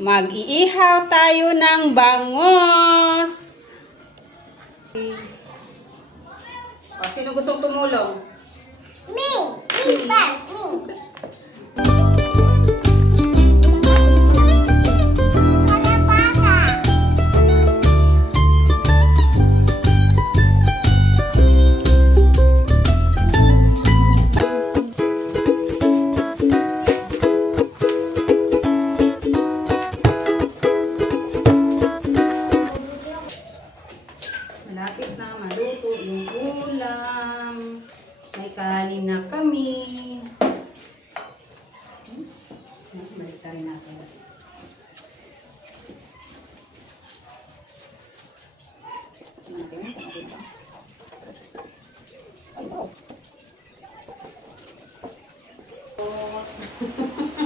Mag-iihaw tayo ng bangos. O, sino gustong tumulong? Me! Me first! Me! Malapit na maluto yung ulam. May kanin na kami. Balik tayo natin.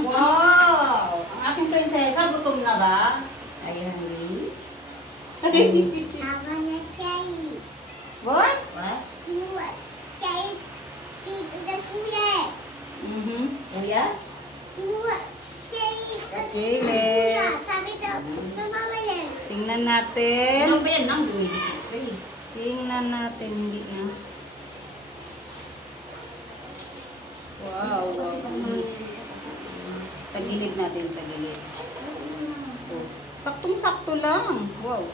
Wow! Ang aking prinsesa, gutom na ba? Ayan. What? What? You take the toilet. Kuya? You take the Okay, toilet. let's. Sabi daw, mama yan. Tingnan natin. Ano ba yan? Nang dumidikit. Tingnan natin. Hindi na. Wow. Tagilid natin. Tagilid. Oh. Saktong-sakto lang. Wow.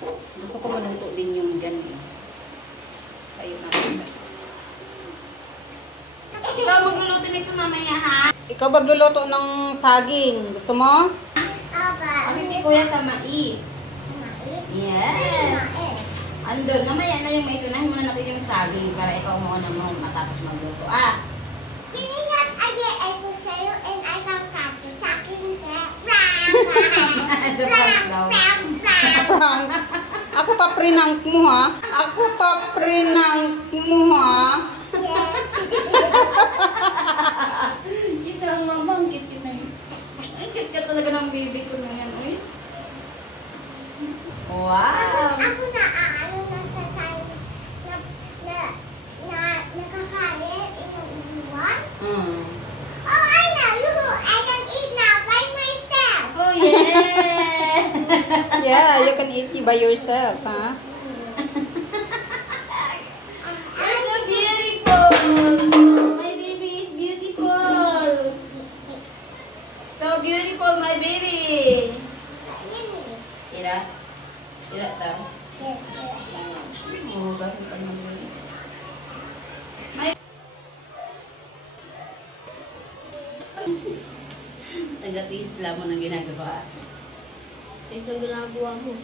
Gusto ko maluto din yung dyan. Tayo natin. Ikaw magluluto nito mamaya, ha? Ikaw magluluto ng saging. Gusto mo? Aba. Kasi si Kuya sa mais. Mais? Yes. Mais. Andun, mamaya na yung mais. Unahin muna natin yung saging para ikaw muna matapos magluto. Kinilas aja ako sa'yo and I can cut you sa akin sa Japan daw. Ako pa prinank mo ha? Ako pa prinank mo ha? Kita ang mamang, kit na yun. Ay, kit ka talaga ng baby ko na yan, uy. Wow! Ako na ano na sa tayo nakakalit inuuwan. Oh, I know. Look, I can eat now by myself. Oh, yeah! Yeah, you can eat it by yourself, ha? You're so beautiful! My baby is beautiful! So beautiful, my baby! Ira? Ira daw? Oo, bakit pa naman? Taga-taste lang mo ng ginagawa. Ito ginagawa mo.